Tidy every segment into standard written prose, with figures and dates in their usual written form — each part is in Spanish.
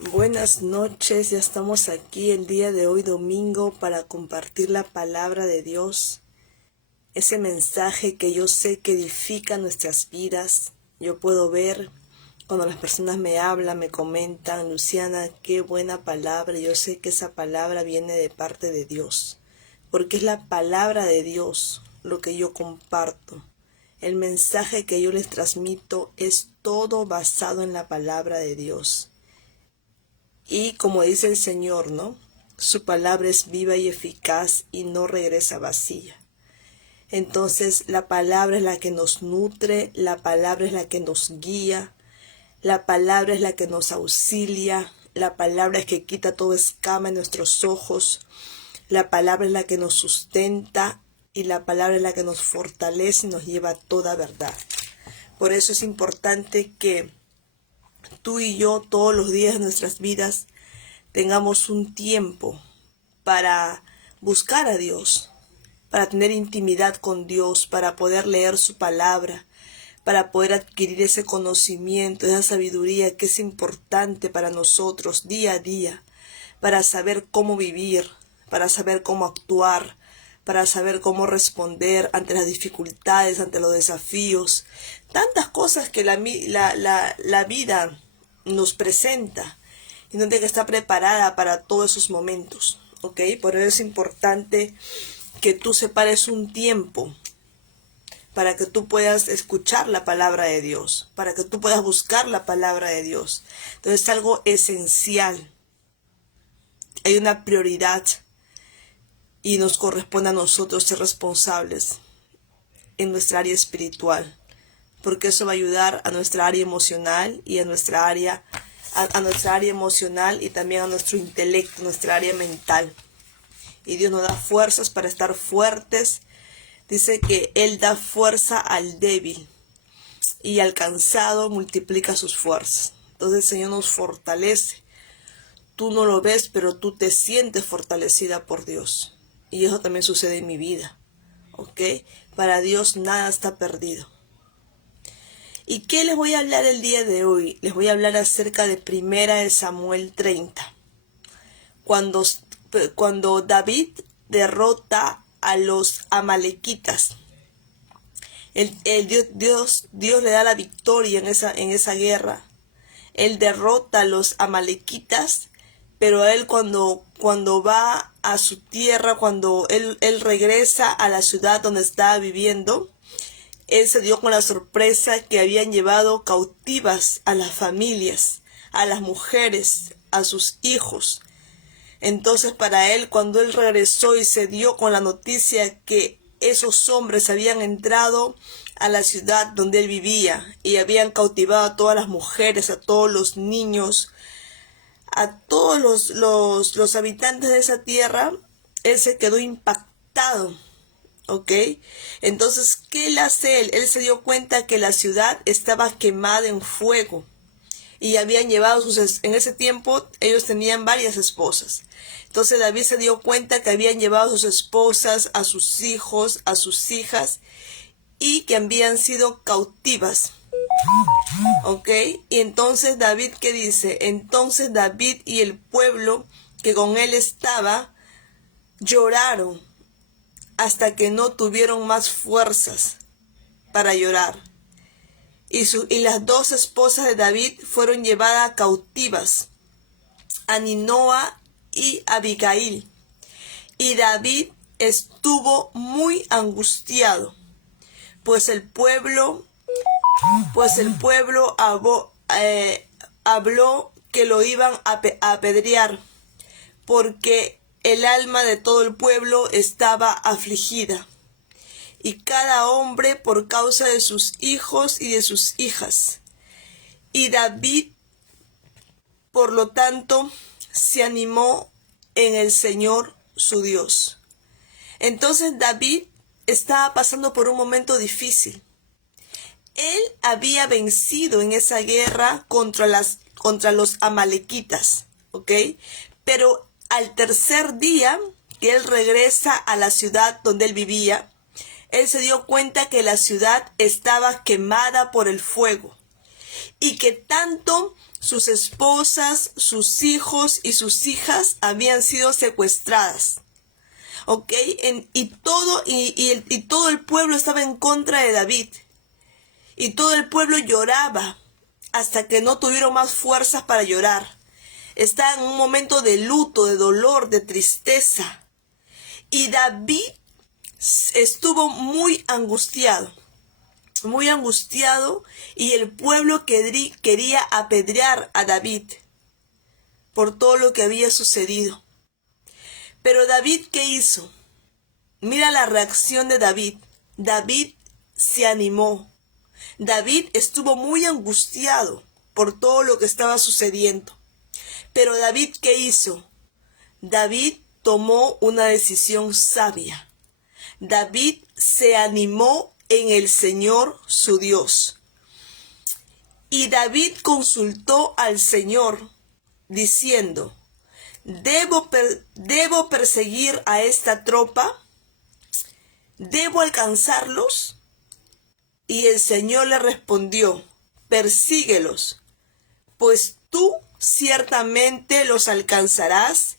Buenas noches, ya estamos aquí el día de hoy domingo para compartir la palabra de Dios, ese mensaje que yo sé que edifica nuestras vidas. Yo puedo ver cuando las personas me hablan, me comentan: Luciana, qué buena palabra. Yo sé que esa palabra viene de parte de Dios, porque es la palabra de Dios lo que yo comparto. El mensaje que yo les transmito es todo basado en la palabra de Dios. Y como dice el Señor, ¿no? Su palabra es viva y eficaz y no regresa vacía. Entonces la palabra es la que nos nutre, la palabra es la que nos guía, la palabra es la que nos auxilia, la palabra es que quita toda escama en nuestros ojos, la palabra es la que nos sustenta y la palabra es la que nos fortalece y nos lleva a toda verdad. Por eso es importante que tú y yo todos los días de nuestras vidas tengamos un tiempo para buscar a Dios, para tener intimidad con Dios, para poder leer su palabra, para poder adquirir ese conocimiento, esa sabiduría que es importante para nosotros día a día, para saber cómo vivir, para saber cómo actuar, para saber cómo responder ante las dificultades, ante los desafíos, tantas cosas que la vida nos presenta y no tiene que estar preparada para todos esos momentos, ¿ok? Por eso es importante que tú separes un tiempo para que tú puedas escuchar la palabra de Dios, para que tú puedas buscar la palabra de Dios. Entonces es algo esencial. Hay una prioridad y nos corresponde a nosotros ser responsables en nuestra área espiritual, porque eso va a ayudar a nuestra área emocional y a nuestra área emocional y también a nuestro intelecto, nuestra área mental. Y Dios nos da fuerzas para estar fuertes. Dice que Él da fuerza al débil y al cansado multiplica sus fuerzas. Entonces el Señor nos fortalece. Tú no lo ves, pero tú te sientes fortalecida por Dios. Y eso también sucede en mi vida, ¿ok? Para Dios nada está perdido. ¿Y qué les voy a hablar el día de hoy? Les voy a hablar acerca de 1 Samuel 30. Cuando David derrota a los amalequitas. Dios le da la victoria en esa guerra. Él derrota a los amalequitas, pero él cuando va a su tierra, cuando él regresa a la ciudad donde estaba viviendo, él se dio con la sorpresa que habían llevado cautivas a las familias, a las mujeres, a sus hijos. Entonces para él, cuando él regresó y se dio con la noticia que esos hombres habían entrado a la ciudad donde él vivía y habían cautivado a todas las mujeres, a todos los niños, a todos los habitantes de esa tierra, él se quedó impactado. ¿Ok? Entonces, ¿qué él hace él? Él se dio cuenta que la ciudad estaba quemada en fuego y habían llevado en ese tiempo ellos tenían varias esposas. Entonces David se dio cuenta que habían llevado a sus esposas, a sus hijos, a sus hijas y que habían sido cautivas. ¿Ok? Y entonces David, ¿qué dice? Entonces David y el pueblo que con él estaba lloraron hasta que no tuvieron más fuerzas para llorar. Y las dos esposas de David fueron llevadas cautivas, Ahinoam y Abigail. Y David estuvo muy angustiado, pues el pueblo habló que lo iban a apedrear, porque el alma de todo el pueblo estaba afligida, y cada hombre por causa de sus hijos y de sus hijas. Y David, por lo tanto, se animó en el Señor su Dios. Entonces David estaba pasando por un momento difícil. Él había vencido en esa guerra contra los amalequitas, ¿ok? Pero al tercer día que él regresa a la ciudad donde él vivía, él se dio cuenta que la ciudad estaba quemada por el fuego y que tanto sus esposas, sus hijos y sus hijas habían sido secuestradas. ¿Ok? Y todo el pueblo estaba en contra de David. Y todo el pueblo lloraba hasta que no tuvieron más fuerzas para llorar. Estaban en un momento de luto, de dolor, de tristeza. Y David estuvo muy angustiado, y el pueblo quería apedrear a David por todo lo que había sucedido. Pero David, ¿qué hizo? Mira la reacción de David. David se animó. David estuvo muy angustiado por todo lo que estaba sucediendo. Pero David, ¿qué hizo? David tomó una decisión sabia. David se animó en el Señor su Dios. Y David consultó al Señor diciendo: ¿Debo perseguir a esta tropa? ¿Debo alcanzarlos? Y el Señor le respondió: persíguelos, pues tú ciertamente los alcanzarás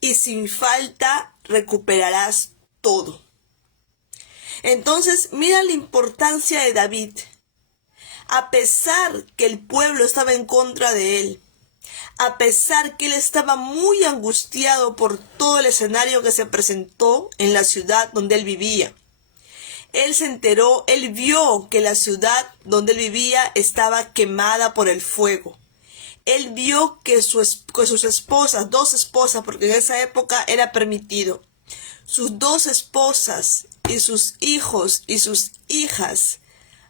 y sin falta recuperarás todo. Entonces, mira la importancia de David. A pesar que el pueblo estaba en contra de él, a pesar que él estaba muy angustiado por todo el escenario que se presentó en la ciudad donde él vivía, él se enteró, él vio que la ciudad donde él vivía estaba quemada por el fuego. Él vio que sus esposas, 2 esposas, porque en esa época era permitido, sus 2 esposas y sus hijos y sus hijas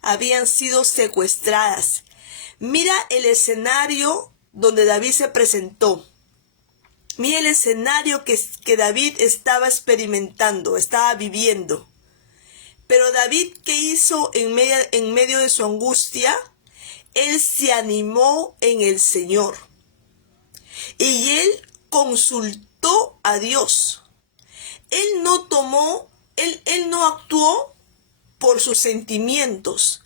habían sido secuestradas. Mira el escenario donde David se presentó. Mira el escenario que David estaba experimentando, estaba viviendo. Pero David, ¿qué hizo en medio de su angustia? Él se animó en el Señor. Y él consultó a Dios. Él no actuó por sus sentimientos.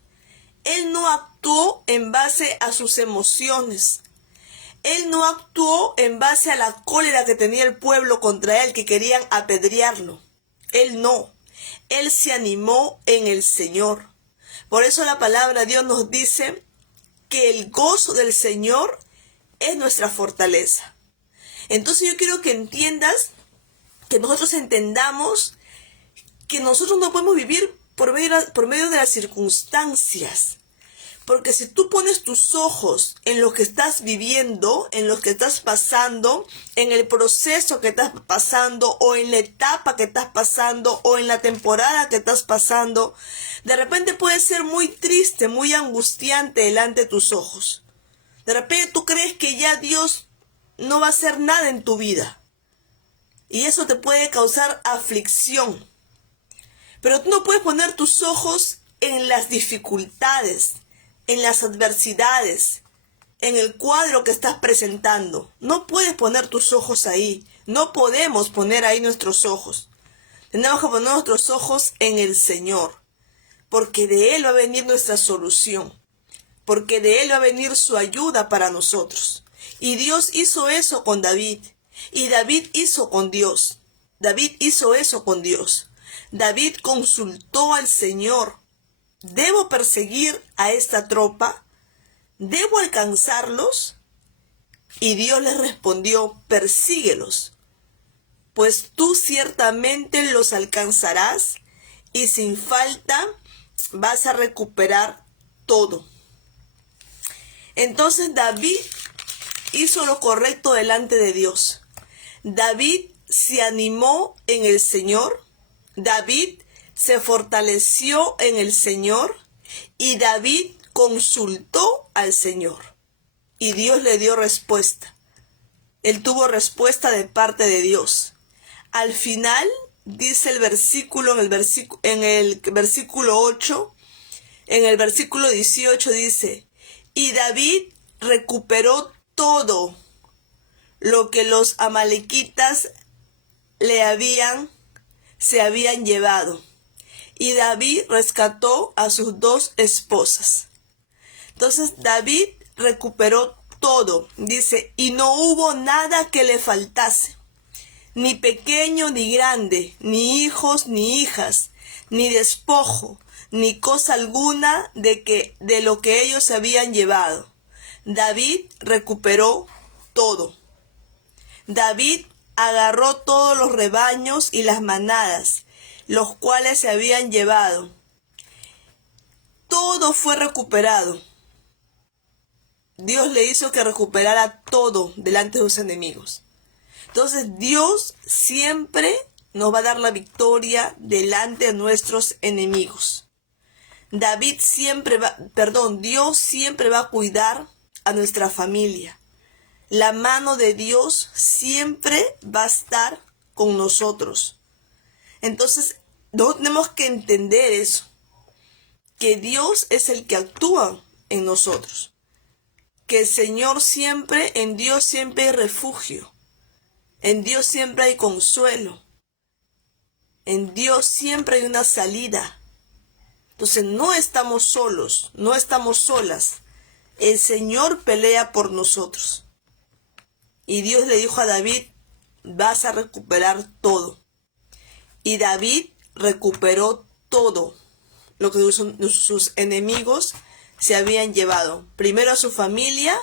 Él no actuó en base a sus emociones. Él no actuó en base a la cólera que tenía el pueblo contra él, que querían apedrearlo. Él no. Él se animó en el Señor. Por eso la palabra de Dios nos dice que el gozo del Señor es nuestra fortaleza. Entonces yo quiero que entiendas, que nosotros entendamos que nosotros no podemos vivir por medio de las circunstancias. Porque si tú pones tus ojos en lo que estás viviendo, en lo que estás pasando, en el proceso que estás pasando, o en la etapa que estás pasando, o en la temporada que estás pasando, de repente puede ser muy triste, muy angustiante delante de tus ojos. De repente tú crees que ya Dios no va a hacer nada en tu vida. Y eso te puede causar aflicción. Pero tú no puedes poner tus ojos en las dificultades, en las adversidades, en el cuadro que estás presentando. No puedes poner tus ojos ahí. No podemos poner ahí nuestros ojos. Tenemos que poner nuestros ojos en el Señor, porque de Él va a venir nuestra solución, porque de Él va a venir su ayuda para nosotros. Y Dios hizo eso con David, y David hizo con Dios. David hizo eso con Dios. David consultó al Señor. ¿Debo perseguir a esta tropa? ¿Debo alcanzarlos? Y Dios le respondió: persíguelos, pues tú ciertamente los alcanzarás y sin falta vas a recuperar todo. Entonces David hizo lo correcto delante de Dios. David se animó en el Señor. David se fortaleció en el Señor y David consultó al Señor. Y Dios le dio respuesta. Él tuvo respuesta de parte de Dios. Al final, dice el versículo, en el versículo 8, en el versículo 18 dice: y David recuperó todo lo que los amalequitas se habían llevado. Y David rescató a sus 2 esposas. Entonces David recuperó todo. Dice, y no hubo nada que le faltase, ni pequeño ni grande, ni hijos ni hijas, ni despojo, ni cosa alguna de lo que ellos habían llevado. David recuperó todo. David agarró todos los rebaños y las manadas, los cuales se habían llevado. Todo fue recuperado. Dios le hizo que recuperara todo delante de sus enemigos. Entonces Dios siempre nos va a dar la victoria delante de nuestros enemigos. Dios siempre va a cuidar a nuestra familia. La mano de Dios siempre va a estar con nosotros. Entonces, no tenemos que entender eso, que Dios es el que actúa en nosotros, que el Señor siempre, en Dios siempre hay refugio, en Dios siempre hay consuelo, en Dios siempre hay una salida. Entonces no estamos solos, no estamos solas. El Señor pelea por nosotros. Y Dios le dijo a David, vas a recuperar todo. Y David recuperó todo lo que sus enemigos se habían llevado. Primero a su familia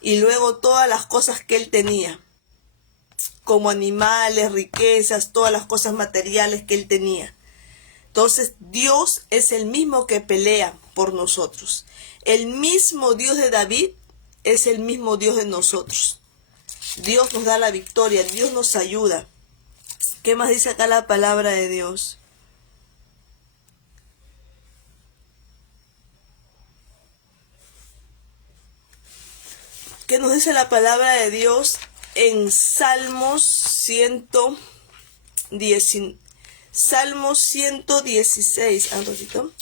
y luego todas las cosas que él tenía, como animales, riquezas, todas las cosas materiales que él tenía. Entonces Dios es el mismo que pelea por nosotros. El mismo Dios de David es el mismo Dios de nosotros. Dios nos da la victoria, Dios nos ayuda. ¿Qué más dice acá la palabra de Dios? ¿Qué nos dice la palabra de Dios en Salmos 116? Un ratito.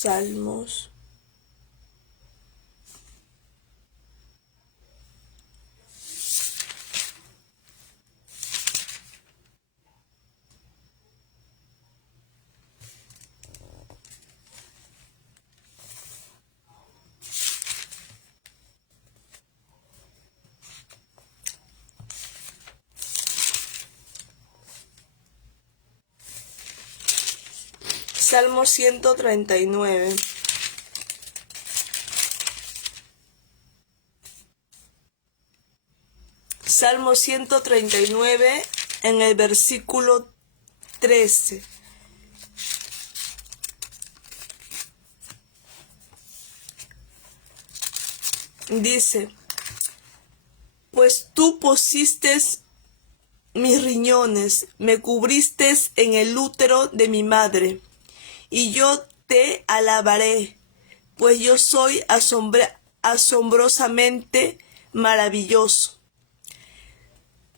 Salmos. Salmo 139. Salmo 139 en el versículo 13. Dice, pues tú pusiste mis riñones, me cubriste en el útero de mi madre, y yo te alabaré, pues yo soy asombrosamente maravilloso.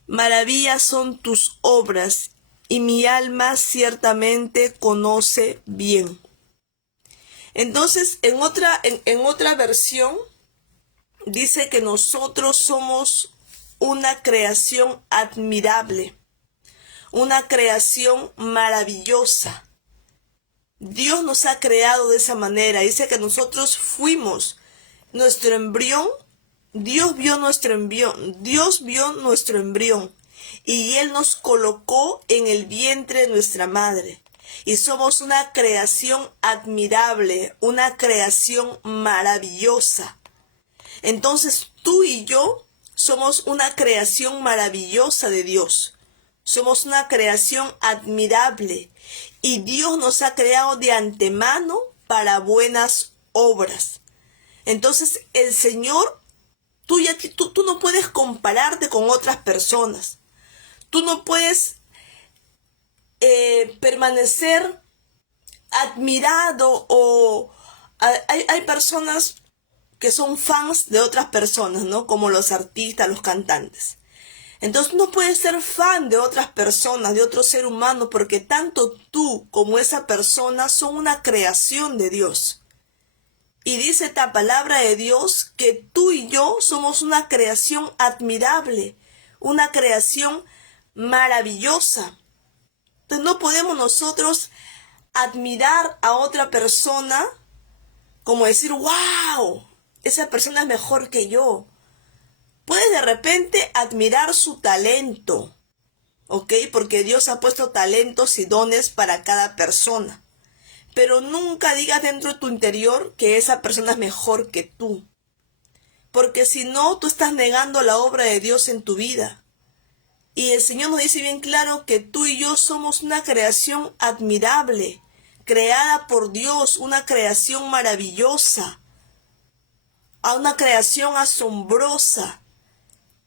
Maravillas son tus obras, y mi alma ciertamente conoce bien. Entonces, en otra versión, dice que nosotros somos una creación admirable, una creación maravillosa. Dios nos ha creado de esa manera. Dice que nosotros fuimos nuestro embrión. Dios vio nuestro embrión y Él nos colocó en el vientre de nuestra madre. Y somos una creación admirable, una creación maravillosa. Entonces tú y yo somos una creación maravillosa de Dios. Somos una creación admirable. Y Dios nos ha creado de antemano para buenas obras. Entonces el Señor, tú no puedes compararte con otras personas. Tú no puedes permanecer admirado o... Hay personas que son fans de otras personas, ¿no? Como los artistas, los cantantes. Entonces no puedes ser fan de otras personas, de otro ser humano, porque tanto tú como esa persona son una creación de Dios. Y dice esta palabra de Dios que tú y yo somos una creación admirable, una creación maravillosa. Entonces no podemos nosotros admirar a otra persona como decir, wow, esa persona es mejor que yo. Puedes de repente admirar su talento, ¿ok? Porque Dios ha puesto talentos y dones para cada persona. Pero nunca digas dentro de tu interior que esa persona es mejor que tú. Porque si no, tú estás negando la obra de Dios en tu vida. Y el Señor nos dice bien claro que tú y yo somos una creación admirable, creada por Dios, una creación maravillosa, a una creación asombrosa.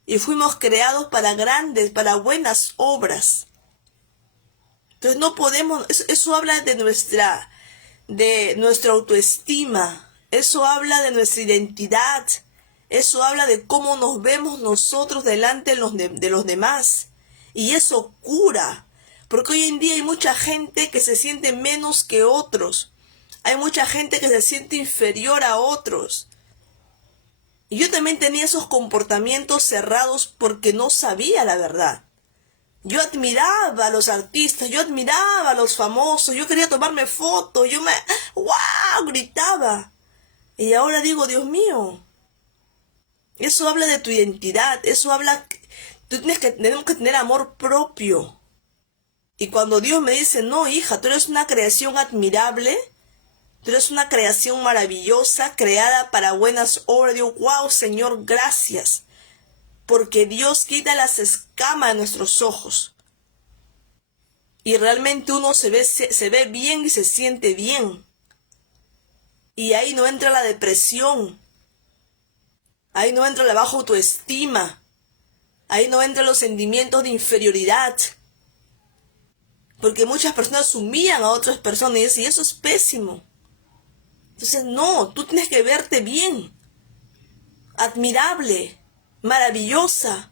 Y fuimos creados para grandes, para buenas obras. Entonces no podemos, eso habla de nuestra autoestima, eso habla de nuestra identidad, eso habla de cómo nos vemos nosotros delante de los demás. Y eso cura, porque hoy en día hay mucha gente que se siente menos que otros, hay mucha gente que se siente inferior a otros. Y yo también tenía esos comportamientos cerrados porque no sabía la verdad. Yo admiraba a los artistas, yo admiraba a los famosos, yo quería tomarme fotos, ¡wow! Gritaba. Y ahora digo, Dios mío, eso habla de tu identidad, eso habla, tenemos que tener amor propio. Y cuando Dios me dice, no, hija, tú eres una creación admirable, tú eres una creación maravillosa, creada para buenas obras. Digo, wow, Señor, gracias. Porque Dios quita las escamas de nuestros ojos. Y realmente uno se ve bien y se siente bien. Y ahí no entra la depresión. Ahí no entra la baja autoestima. Ahí no entran los sentimientos de inferioridad. Porque muchas personas humillan a otras personas y dicen, y eso es pésimo. Entonces, no, tú tienes que verte bien, admirable, maravillosa,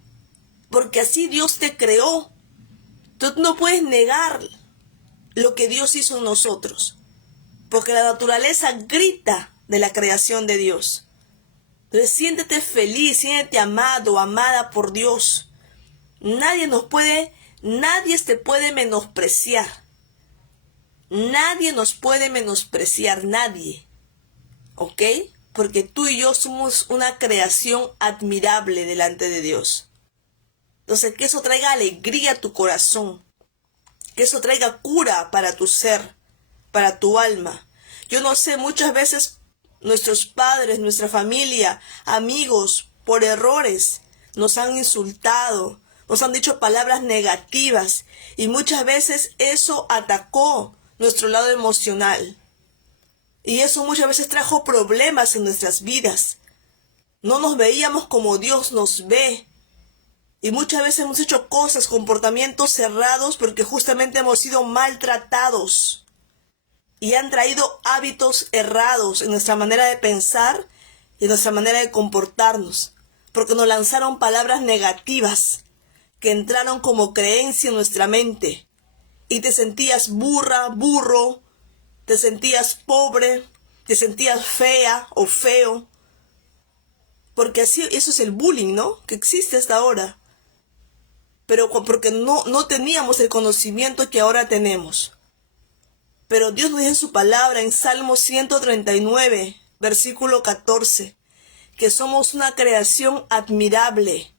porque así Dios te creó. Tú no puedes negar lo que Dios hizo en nosotros, porque la naturaleza grita de la creación de Dios. Entonces, siéntete feliz, siéntete amado, amada por Dios. Nadie te puede menospreciar. Nadie nos puede menospreciar, nadie. ¿Ok? Porque tú y yo somos una creación admirable delante de Dios. Entonces, que eso traiga alegría a tu corazón. Que eso traiga cura para tu ser, para tu alma. Yo no sé, muchas veces nuestros padres, nuestra familia, amigos, por errores, nos han insultado, nos han dicho palabras negativas. Y muchas veces eso atacó nuestro lado emocional. Y eso muchas veces trajo problemas en nuestras vidas. No nos veíamos como Dios nos ve. Y muchas veces hemos hecho cosas, comportamientos cerrados porque justamente hemos sido maltratados. Y han traído hábitos errados en nuestra manera de pensar y en nuestra manera de comportarnos. Porque nos lanzaron palabras negativas que entraron como creencia en nuestra mente. Y te sentías burra, burro. Te sentías pobre, te sentías fea o feo. Porque así, eso es el bullying, ¿no? Que existe hasta ahora. Pero porque no teníamos el conocimiento que ahora tenemos. Pero Dios nos dice en su palabra en Salmo 139, versículo 14, que somos una creación admirable.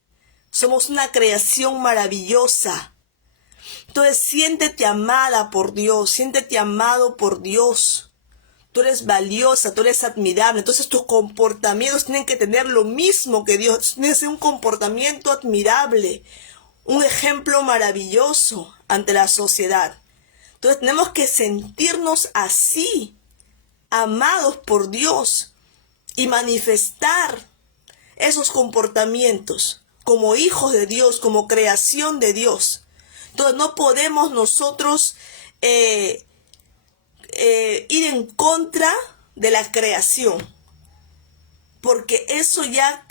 Somos una creación maravillosa. Entonces siéntete amada por Dios, siéntete amado por Dios. Tú eres valiosa, tú eres admirable. Entonces tus comportamientos tienen que tener lo mismo que Dios. Tiene que ser un comportamiento admirable, un ejemplo maravilloso ante la sociedad. Entonces tenemos que sentirnos así, amados por Dios, y manifestar esos comportamientos como hijos de Dios, como creación de Dios. Entonces no podemos nosotros ir en contra de la creación. Porque eso ya,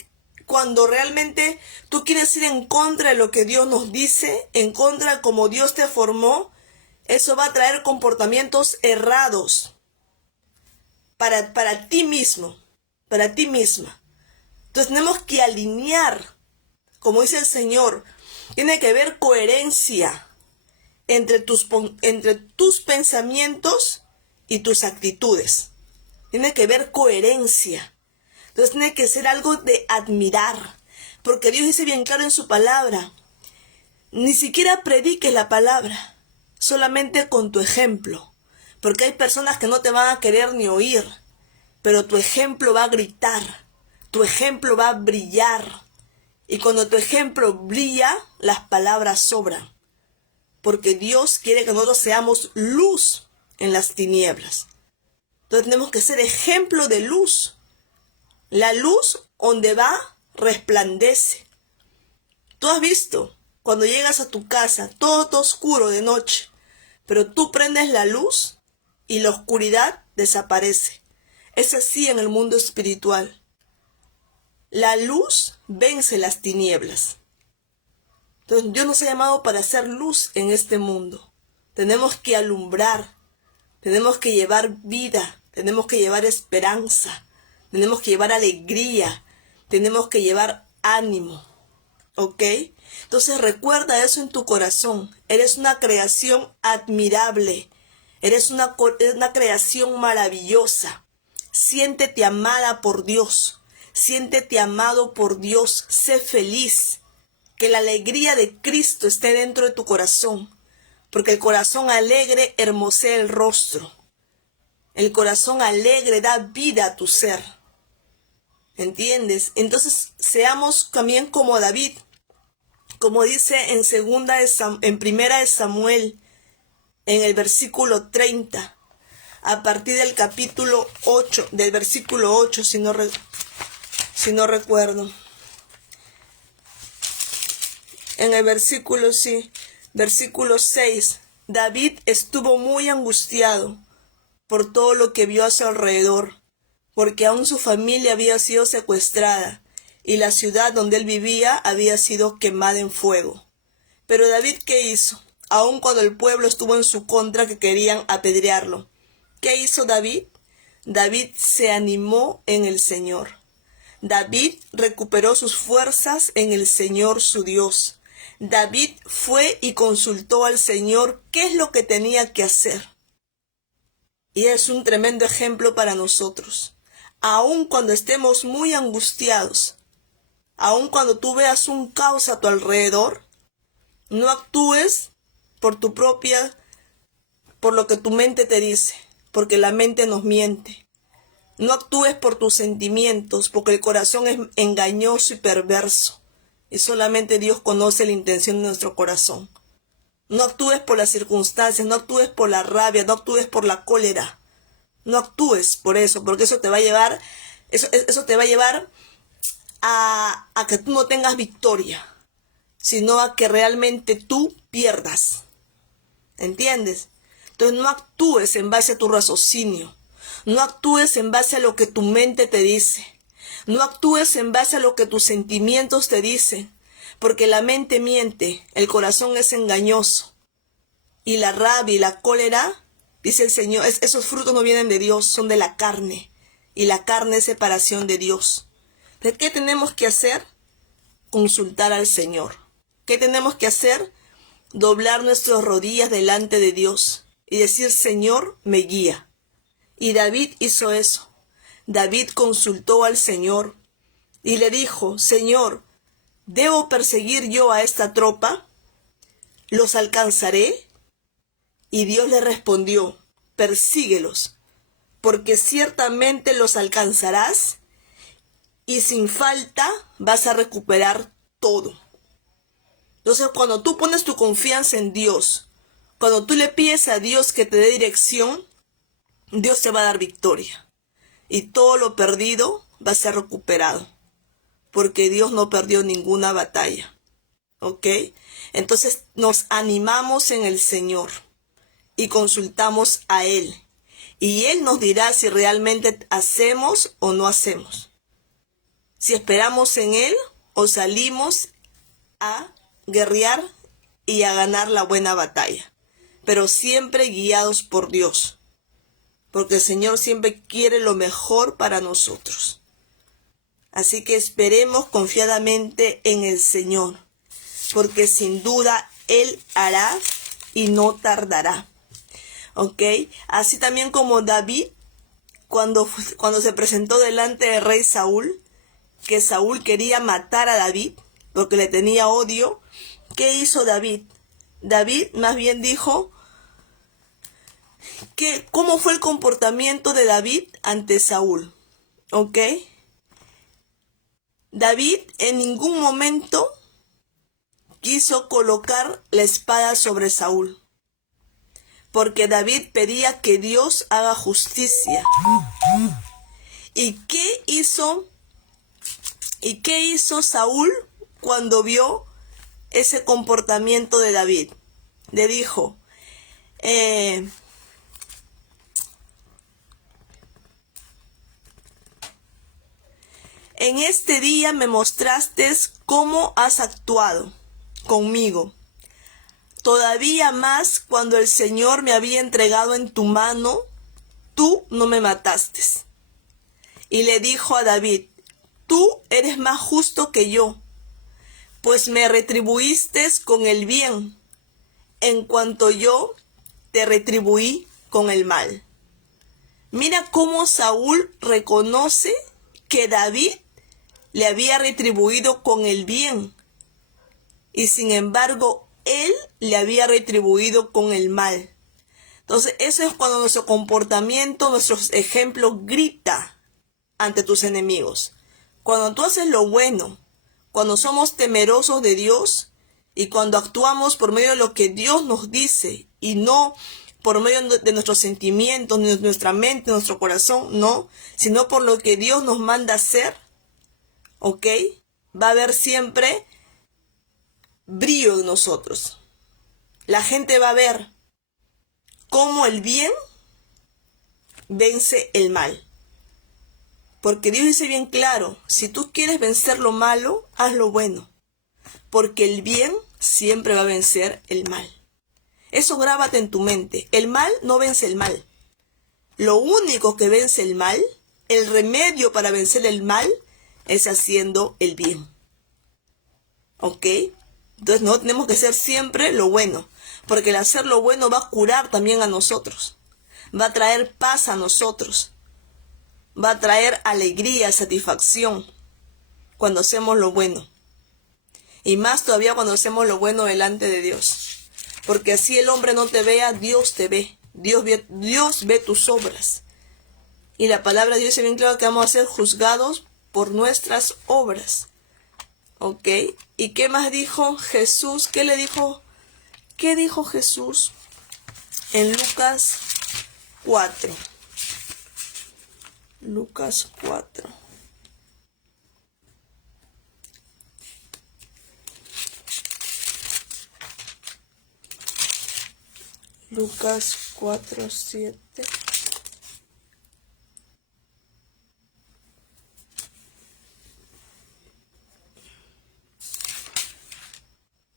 cuando realmente tú quieres ir en contra de lo que Dios nos dice, en contra de cómo Dios te formó, eso va a traer comportamientos errados. para ti mismo, para ti misma. Entonces tenemos que alinear, como dice el Señor, tiene que haber coherencia entre tus pensamientos y tus actitudes. Tiene que haber coherencia. Entonces tiene que ser algo de admirar, porque Dios dice bien claro en su palabra, ni siquiera prediques la palabra, solamente con tu ejemplo, porque hay personas que no te van a querer ni oír, pero tu ejemplo va a gritar, tu ejemplo va a brillar, y cuando tu ejemplo brilla, las palabras sobran, porque Dios quiere que nosotros seamos luz en las tinieblas. Entonces tenemos que ser ejemplo de luz. La luz donde va, resplandece. Tú has visto, cuando llegas a tu casa, todo oscuro de noche, pero tú prendes la luz y la oscuridad desaparece. Es así en el mundo espiritual. La luz vence las tinieblas. Entonces Dios nos ha llamado para hacer luz en este mundo. Tenemos que alumbrar, tenemos que llevar vida, tenemos que llevar esperanza, tenemos que llevar alegría, tenemos que llevar ánimo. ¿Ok? Entonces recuerda eso en tu corazón. Eres una creación admirable. Eres una creación maravillosa. Siéntete amada por Dios. Siéntete amado por Dios. Sé feliz. Que la alegría de Cristo esté dentro de tu corazón. Porque el corazón alegre hermosea el rostro. El corazón alegre da vida a tu ser. ¿Entiendes? Entonces seamos también como David. Como dice en primera de Samuel, en el versículo 30, a partir del capítulo 8, del versículo 8, si no recuerdo. En el versículo 6, David estuvo muy angustiado por todo lo que vio a su alrededor, porque aún su familia había sido secuestrada, y la ciudad donde él vivía había sido quemada en fuego. Pero David, ¿qué hizo? Aun cuando el pueblo estuvo en su contra, que querían apedrearlo. ¿Qué hizo David? David se animó en el Señor. David recuperó sus fuerzas en el Señor su Dios. David fue y consultó al Señor qué es lo que tenía que hacer. Y es un tremendo ejemplo para nosotros. Aun cuando estemos muy angustiados, aun cuando tú veas un caos a tu alrededor, no actúes por lo que tu mente te dice, porque la mente nos miente. No actúes por tus sentimientos, porque el corazón es engañoso y perverso, y solamente Dios conoce la intención de nuestro corazón. No actúes por las circunstancias, no actúes por la rabia, no actúes por la cólera. No actúes por eso, porque eso te va a llevar, eso te va a llevar a que tú no tengas victoria, sino a que realmente tú pierdas. ¿Entiendes? Entonces no actúes en base a tu raciocinio. No actúes en base a lo que tu mente te dice. No actúes en base a lo que tus sentimientos te dicen. Porque la mente miente, el corazón es engañoso. Y la rabia y la cólera, dice el Señor, esos frutos no vienen de Dios, son de la carne. Y la carne es separación de Dios. ¿De qué tenemos que hacer? Consultar al Señor. ¿Qué tenemos que hacer? Doblar nuestras rodillas delante de Dios y decir, Señor, me guía. Y David hizo eso. David consultó al Señor y le dijo, Señor, ¿debo perseguir yo a esta tropa? ¿Los alcanzaré? Y Dios le respondió, persíguelos, porque ciertamente los alcanzarás y sin falta vas a recuperar todo. Entonces, cuando tú pones tu confianza en Dios, cuando tú le pides a Dios que te dé dirección, Dios te va a dar victoria. Y todo lo perdido va a ser recuperado. Porque Dios no perdió ninguna batalla. ¿Ok? Entonces, nos animamos en el Señor y consultamos a Él. Y Él nos dirá si realmente hacemos o no hacemos. Si esperamos en Él o salimos a guerrear y a ganar la buena batalla, pero siempre guiados por Dios, porque el Señor siempre quiere lo mejor para nosotros. Así que esperemos confiadamente en el Señor, porque sin duda Él hará y no tardará. ¿Ok? Así también como David, cuando se presentó delante del rey Saúl, que Saúl quería matar a David porque le tenía odio, ¿qué hizo David? David más bien dijo que cómo fue el comportamiento de David ante Saúl. ¿Ok? David en ningún momento quiso colocar la espada sobre Saúl, porque David pedía que Dios haga justicia. ¿Y qué hizo Saúl cuando vio ese comportamiento de David? Le dijo, en este día me mostraste cómo has actuado conmigo. Todavía más cuando el Señor me había entregado en tu mano, tú no me mataste. Y le dijo a David, tú eres más justo que yo, pues me retribuiste con el bien, en cuanto yo te retribuí con el mal. Mira cómo Saúl reconoce que David le había retribuido con el bien, y sin embargo él le había retribuido con el mal. Entonces eso es cuando nuestro comportamiento, nuestros ejemplos grita ante tus enemigos. Cuando tú haces lo bueno, cuando somos temerosos de Dios y cuando actuamos por medio de lo que Dios nos dice y no por medio de nuestros sentimientos, de nuestra mente, de nuestro corazón, no, sino por lo que Dios nos manda hacer, ¿ok? Va a haber siempre brillo en nosotros. La gente va a ver cómo el bien vence el mal. Porque Dios dice bien claro, si tú quieres vencer lo malo, haz lo bueno. Porque el bien siempre va a vencer el mal. Eso grábate en tu mente. El mal no vence el mal. Lo único que vence el mal, el remedio para vencer el mal, es haciendo el bien. ¿Ok? Entonces no tenemos que hacer siempre lo bueno. Porque el hacer lo bueno va a curar también a nosotros. Va a traer paz a nosotros. Va a traer alegría, satisfacción cuando hacemos lo bueno. Y más todavía cuando hacemos lo bueno delante de Dios. Porque así el hombre no te vea, Dios te ve. Dios ve tus obras. Y la palabra de Dios dice bien claro que vamos a ser juzgados por nuestras obras. ¿Ok? ¿Y qué más dijo Jesús? ¿Qué le dijo? ¿Qué dijo Jesús en Lucas 4? Lucas 4. Lucas 4, 7.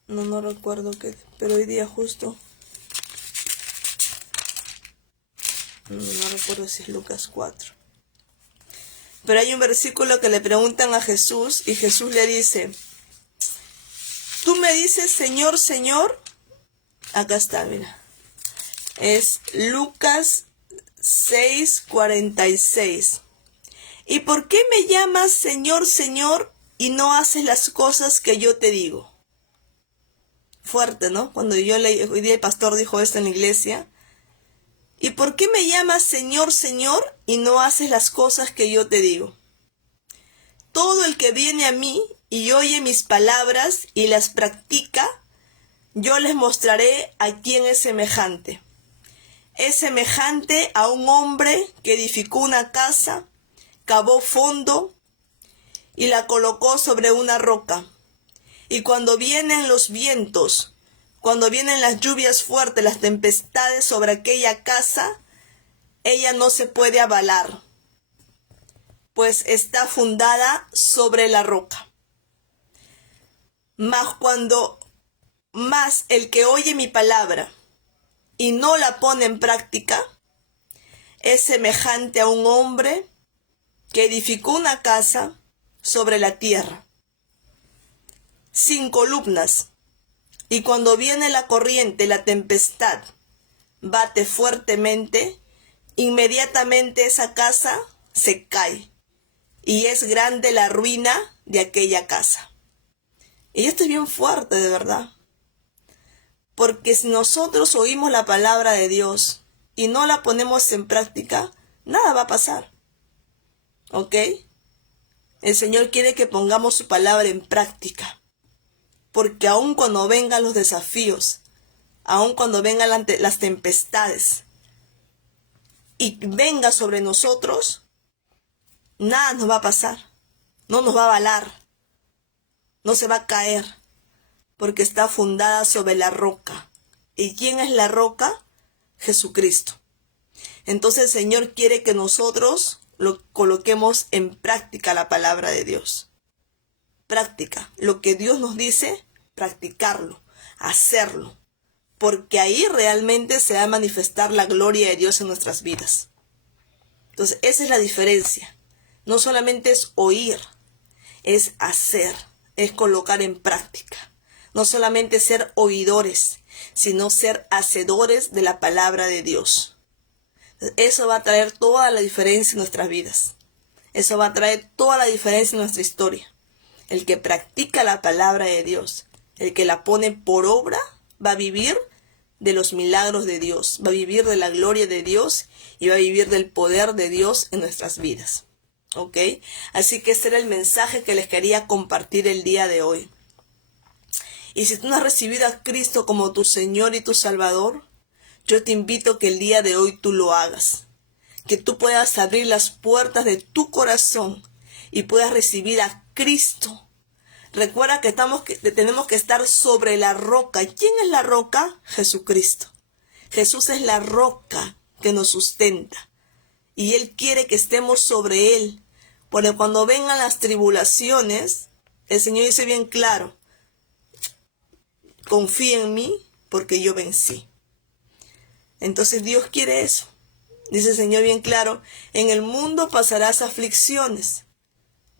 No recuerdo qué, pero hoy día justo. No recuerdo si es Lucas 4. Pero hay un versículo que le preguntan a Jesús y Jesús le dice, tú me dices Señor, Señor. Acá está, mira. Es Lucas 6:46. ¿Y por qué me llamas Señor, Señor y no haces las cosas que yo te digo? Fuerte, ¿no? Cuando yo leí, hoy día el pastor dijo esto en la iglesia. ¿Y por qué me llamas Señor, Señor y no haces las cosas que yo te digo? Todo el que viene a mí y oye mis palabras y las practica, yo les mostraré a quién es semejante. Es semejante a un hombre que edificó una casa, cavó fondo y la colocó sobre una roca. Y cuando vienen los vientos, cuando vienen las lluvias fuertes, las tempestades sobre aquella casa, ella no se puede abalar, pues está fundada sobre la roca. Mas el que oye mi palabra y no la pone en práctica, es semejante a un hombre que edificó una casa sobre la tierra, sin columnas, y cuando viene la corriente, la tempestad, bate fuertemente, inmediatamente esa casa se cae, y es grande la ruina de aquella casa. Y esto es bien fuerte, de verdad. Porque si nosotros oímos la palabra de Dios y no la ponemos en práctica, nada va a pasar. ¿Ok? El Señor quiere que pongamos su palabra en práctica. Porque aun cuando vengan los desafíos, aun cuando vengan las tempestades y venga sobre nosotros, nada nos va a pasar. No nos va a abalar. No se va a caer. Porque está fundada sobre la roca. ¿Y quién es la roca? Jesucristo. Entonces el Señor quiere que nosotros coloquemos en práctica la palabra de Dios. Práctica. Lo que Dios nos dice, practicarlo, hacerlo. Porque ahí realmente se va a manifestar la gloria de Dios en nuestras vidas. Entonces esa es la diferencia. No solamente es oír, es hacer, es colocar en práctica. No solamente ser oidores, sino ser hacedores de la palabra de Dios. Eso va a traer toda la diferencia en nuestras vidas. Eso va a traer toda la diferencia en nuestra historia. El que practica la palabra de Dios, el que la pone por obra, va a vivir de los milagros de Dios, va a vivir de la gloria de Dios y va a vivir del poder de Dios en nuestras vidas. ¿Ok? Así que ese era el mensaje que les quería compartir el día de hoy. Y si tú no has recibido a Cristo como tu Señor y tu Salvador, yo te invito que el día de hoy tú lo hagas. Que tú puedas abrir las puertas de tu corazón y puedas recibir a Cristo. Recuerda que tenemos que estar sobre la roca. ¿Quién es la roca? Jesucristo. Jesús es la roca que nos sustenta. Y Él quiere que estemos sobre Él. Porque cuando vengan las tribulaciones, el Señor dice bien claro, confía en mí porque yo vencí. Entonces Dios quiere eso. Dice el Señor bien claro, en el mundo pasarás aflicciones,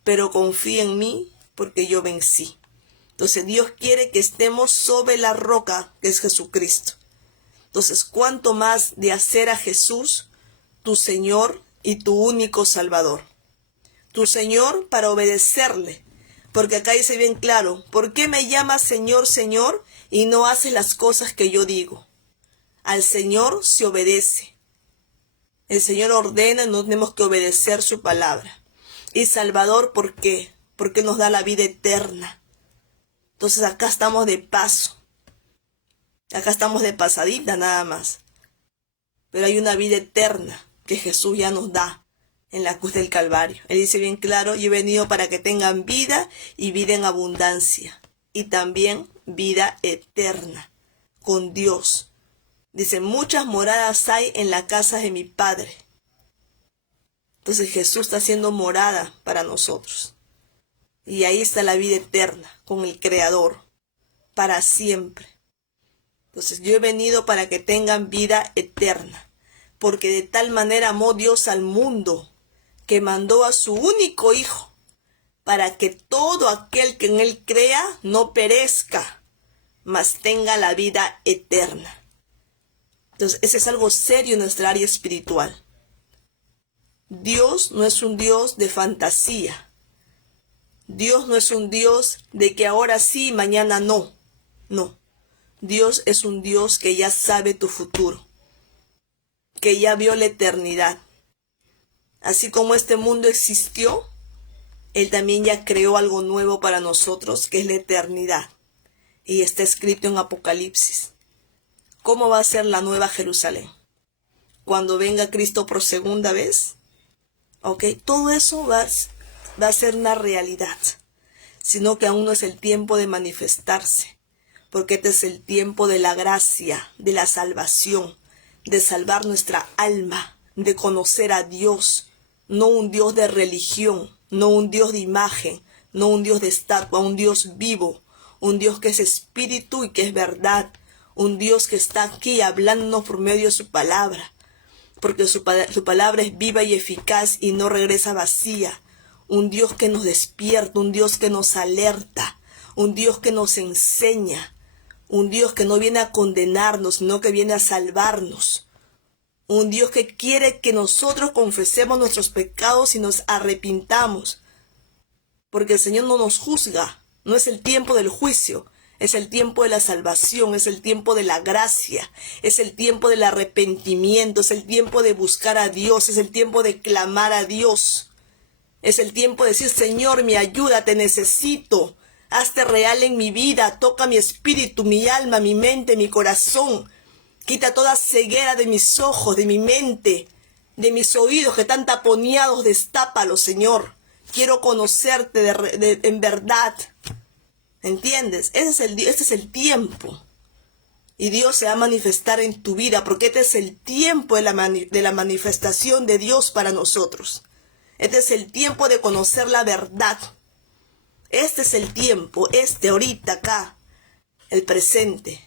pero confía en mí porque yo vencí. Entonces Dios quiere que estemos sobre la roca que es Jesucristo. Entonces, ¿cuánto más de hacer a Jesús tu Señor y tu único Salvador? Tu Señor para obedecerle. Porque acá dice bien claro, ¿por qué me llamas Señor, Señor y no haces las cosas que yo digo? Al Señor se obedece. El Señor ordena y no tenemos que obedecer su palabra. Y Salvador, ¿por qué? Porque nos da la vida eterna. Entonces acá estamos de paso. Acá estamos de pasadita nada más. Pero hay una vida eterna que Jesús ya nos da en la cruz del Calvario. Él dice bien claro, yo he venido para que tengan vida y vida en abundancia. Y también vida eterna con Dios. Dice, muchas moradas hay en la casa de mi Padre. Entonces Jesús está haciendo morada para nosotros. Y ahí está la vida eterna con el Creador para siempre. Entonces yo he venido para que tengan vida eterna. Porque de tal manera amó Dios al mundo que mandó a su único Hijo para que todo aquel que en Él crea no perezca, mas tenga la vida eterna. Entonces, ese es algo serio en nuestra área espiritual. Dios no es un Dios de fantasía. Dios no es un Dios de que ahora sí y mañana no. No. Dios es un Dios que ya sabe tu futuro, que ya vio la eternidad. Así como este mundo existió, Él también ya creó algo nuevo para nosotros, que es la eternidad. Y está escrito en Apocalipsis. ¿Cómo va a ser la nueva Jerusalén? Cuando venga Cristo por segunda vez. ¿Ok? Todo eso va a ser una realidad. Sino que aún no es el tiempo de manifestarse. Porque este es el tiempo de la gracia, de la salvación, de salvar nuestra alma, de conocer a Dios. No un Dios de religión, no un Dios de imagen, no un Dios de estatua, un Dios vivo. Un Dios que es espíritu y que es verdad. Un Dios que está aquí hablándonos por medio de su palabra. porque su palabra es viva y eficaz y no regresa vacía. Un Dios que nos despierta, un Dios que nos alerta, un Dios que nos enseña, un Dios que no viene a condenarnos, sino que viene a salvarnos. Un Dios que quiere que nosotros confesemos nuestros pecados y nos arrepintamos. Porque el Señor no nos juzga, no es el tiempo del juicio, es el tiempo de la salvación, es el tiempo de la gracia, es el tiempo del arrepentimiento, es el tiempo de buscar a Dios, es el tiempo de clamar a Dios. Es el tiempo de decir, Señor, mi ayuda, te necesito. Hazte real en mi vida, toca mi espíritu, mi alma, mi mente, mi corazón. Quita toda ceguera de mis ojos, de mi mente, de mis oídos que están taponeados, destápalo, Señor. Quiero conocerte en verdad. ¿Entiendes? Este es el tiempo. Y Dios se va a manifestar en tu vida, porque este es el tiempo de la manifestación de Dios para nosotros. Este es el tiempo de conocer la verdad. Este es el tiempo, ahorita, acá, el presente.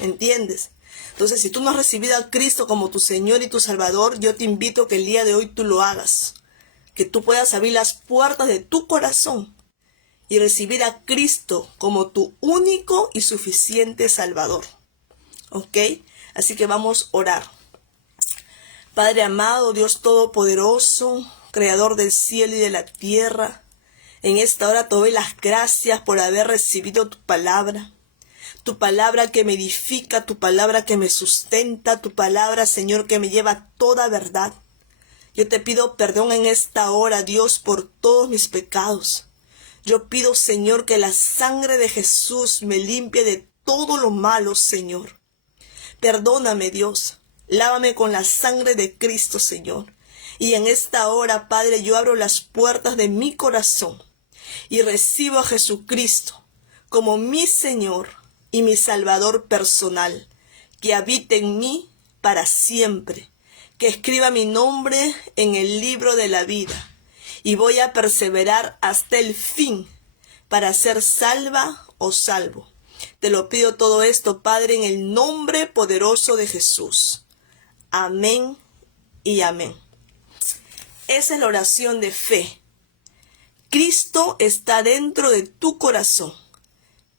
¿Entiendes? Entonces, si tú no has recibido a Cristo como tu Señor y tu Salvador, yo te invito a que el día de hoy tú lo hagas. Que tú puedas abrir las puertas de tu corazón y recibir a Cristo como tu único y suficiente Salvador. ¿Ok? Así que vamos a orar. Padre amado, Dios Todopoderoso, Creador del cielo y de la tierra, en esta hora te doy las gracias por haber recibido tu palabra que me edifica, tu palabra que me sustenta, tu palabra, Señor, que me lleva a toda verdad. Yo te pido perdón en esta hora, Dios, por todos mis pecados. Yo pido, Señor, que la sangre de Jesús me limpie de todo lo malo, Señor. Perdóname, Dios. Lávame con la sangre de Cristo, Señor. Y en esta hora, Padre, yo abro las puertas de mi corazón y recibo a Jesucristo como mi Señor y mi Salvador personal, que habite en mí para siempre, que escriba mi nombre en el libro de la vida, y voy a perseverar hasta el fin para ser salva o salvo. Te lo pido todo esto, Padre, en el nombre poderoso de Jesús. Amén y amén. Esa es la oración de fe. Cristo está dentro de tu corazón.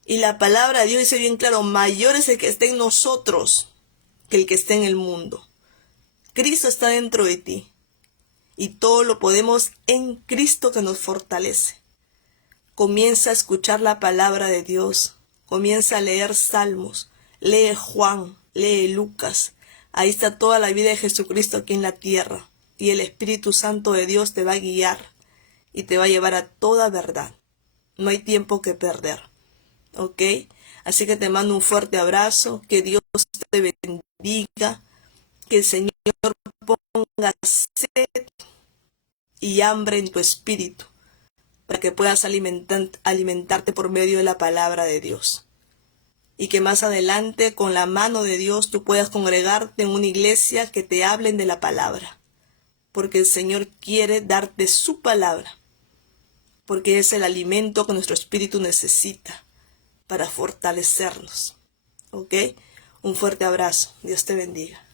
Y la palabra de Dios dice bien claro, mayor es el que esté en nosotros que el que esté en el mundo. Cristo está dentro de ti. Y todo lo podemos en Cristo que nos fortalece. Comienza a escuchar la palabra de Dios. Comienza a leer Salmos. Lee Juan. Lee Lucas. Ahí está toda la vida de Jesucristo aquí en la tierra. Y el Espíritu Santo de Dios te va a guiar. Y te va a llevar a toda verdad. No hay tiempo que perder. ¿Ok? Así que te mando un fuerte abrazo, que Dios te bendiga, que el Señor ponga sed y hambre en tu espíritu, para que puedas alimentarte por medio de la palabra de Dios. Y que más adelante, con la mano de Dios, tú puedas congregarte en una iglesia que te hablen de la palabra, porque el Señor quiere darte su palabra, porque es el alimento que nuestro espíritu necesita para fortalecernos. ¿Ok? Un fuerte abrazo. Dios te bendiga.